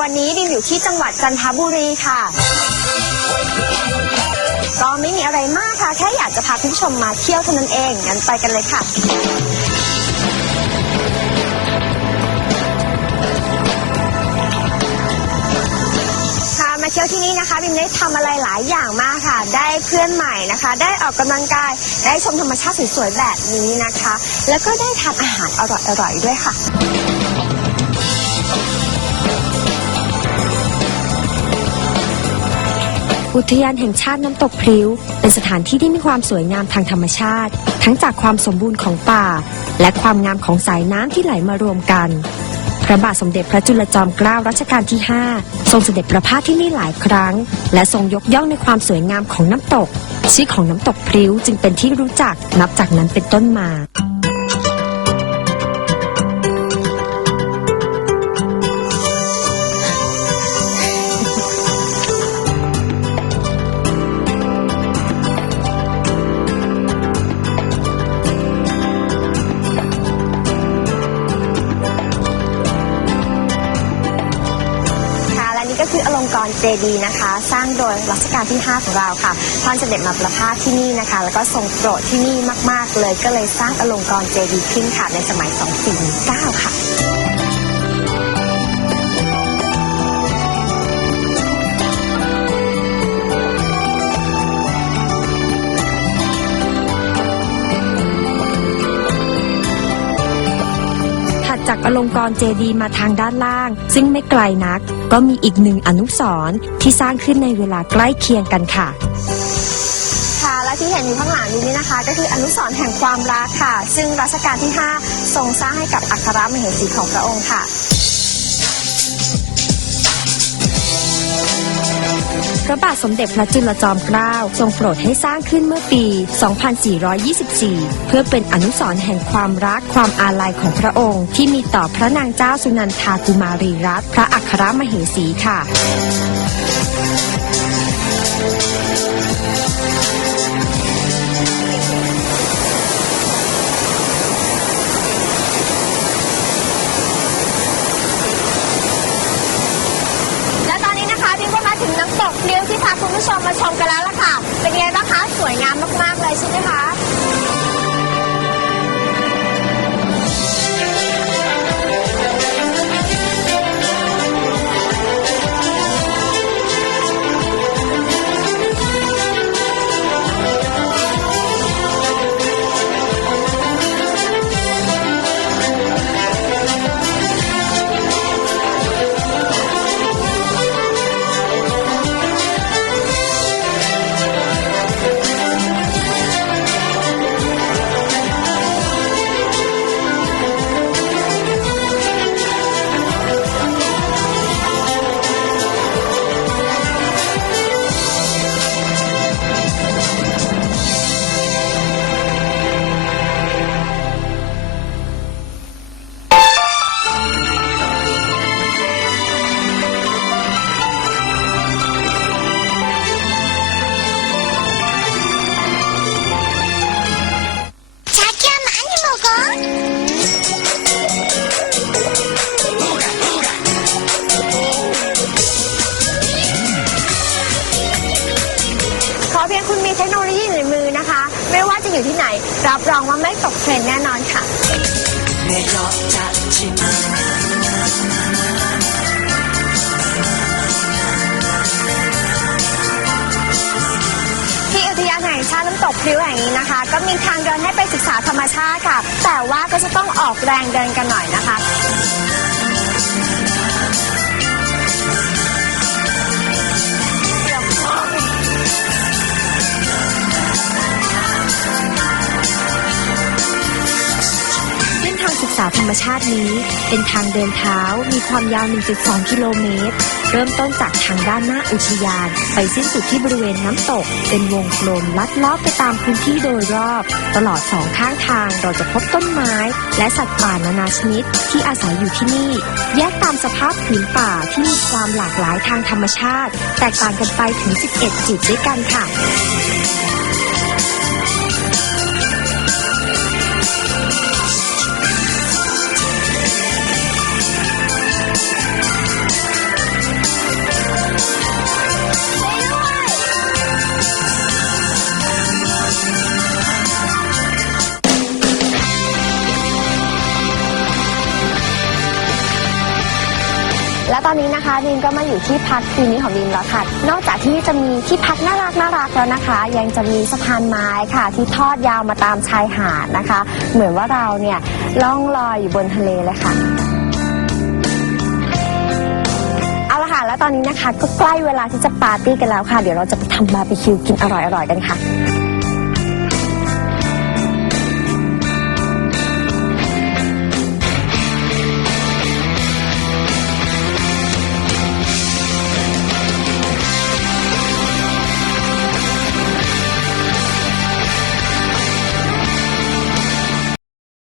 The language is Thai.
วันนี้ดิมอยู่ที่จังหวัดจันทบุรีค่ะ ก็ไม่มีอะไรมากค่ะ แค่อยากจะพาคุณผู้ชมมาเที่ยวเท่านั้นเอง งั้นไปกันเลยค่ะค่ะมาเที่ยวที่นี่นะคะบิมได้ทำอะไรหลายอย่างมากค่ะ ได้เพื่อนใหม่นะคะ ได้ออกกำลังกาย ได้ชมธรรมชาติสวยๆแบบนี้นะคะ แล้วก็ได้ทานอาหารอร่อยๆด้วยค่ะ อุทยานแห่งชาติน้ำตกพริ้ว เป็นสถานที่ที่มีความสวยงามทางธรรมชาติ ทั้งจากความสมบูรณ์ของป่า และความงามของสายน้ำที่ไหลมารวมกัน พระบาทสมเด็จพระจุลจอมเกล้ารัชกาลที่ 5 ทรงเสด็จประพาสที่นี่หลายครั้ง และทรงยกย่องในความสวยงามของน้ำตก ชื่อของน้ำตกพริ้วจึงเป็นที่รู้จักนับจากนั้นเป็นต้นมา เจดีย์นะคะ สร้างโดยรัชกาลที่ 5 ของเราค่ะ ท่านเสด็จมาประพาสที่นี่นะคะ แล้วก็ทรงโปรดที่นี่มาก ๆ เลย ก็เลยสร้างอลงกรณ์เจดีย์ขึ้นค่ะในสมัย 249ค่ะ จากอลงกรเจดีมาทางด้านล่าง ซึ่งไม่ไกลนัก ก็มีอีกหนึ่งอนุสรณ์ที่สร้างขึ้นในเวลาใกล้เคียงกันค่ะค่ะและที่เห็นอยู่ข้างหลังนี้นะคะ ก็คืออนุสรณ์แห่งความรักค่ะ ซึ่งรัชกาลที่ 5 ทรงสร้างให้กับอัครมเหสีของพระองค์ค่ะ ระบาทสมเด็จพระจุลจอมเกล้าทรงโปรดให้สร้างขึ้นเมื่อปี 2424 เพื่อเป็นอนุสรณ์แห่งความรักความอาลัยของพระองค์ ที่มีต่อพระนางเจ้าสุนันทากุมารีรัตน์พระอัครมเหสีค่ะและ ผู้ชมมาชมกันแล้วล่ะค่ะ เป็นไงบ้าง รับรองว่าไม่ตกเทรนแน่นอนค่ะ ที่อุทยานแห่งชาติน้ำตกพริ้วแห่งนี้นะคะ ก็มีทางเดินให้ไปศึกษาธรรมชาติค่ะ แต่ว่าก็จะต้องออกแรงเดินกันหน่อยนะคะ มชาตินี้ เป็นทางเดินเท้ามีความยาว 1.2 กิโลเมตร เริ่มต้นจากทางด้านหน้าอุทยาน ไปสิ้นสุดที่บริเวณน้ำตก เป็นวงกลมลัดเลาะไปตามพื้นที่โดยรอบ ตลอดสองข้างทางเราจะพบต้นไม้ และสัตว์ป่านานาชนิด ที่อาศัยอยู่ที่นี่ แยกตามสภาพผืนป่าที่มีความหลากหลายทางธรรมชาติ แตกต่างกันไปถึง 11 จุดด้วยกันค่ะ ตอนนี้นะคะดินก็มาอยู่ที่พักคืนนี้ของดินแล้วค่ะ นอกจากที่จะมีที่พักน่ารักน่ารักแล้วนะคะ ยังจะมีสะพานไม้ค่ะ ที่ทอดยาวมาตามชายหาดนะคะ เหมือนว่าเราเนี่ยล่องลอยอยู่บนทะเลเลยค่ะเอาละค่ะแล้วตอนนี้นะคะ ก็ใกล้เวลาที่จะปาร์ตี้กันแล้วค่ะ เดี๋ยวเราจะไปทำบาร์บีคิวกินอร่อยๆกันค่ะ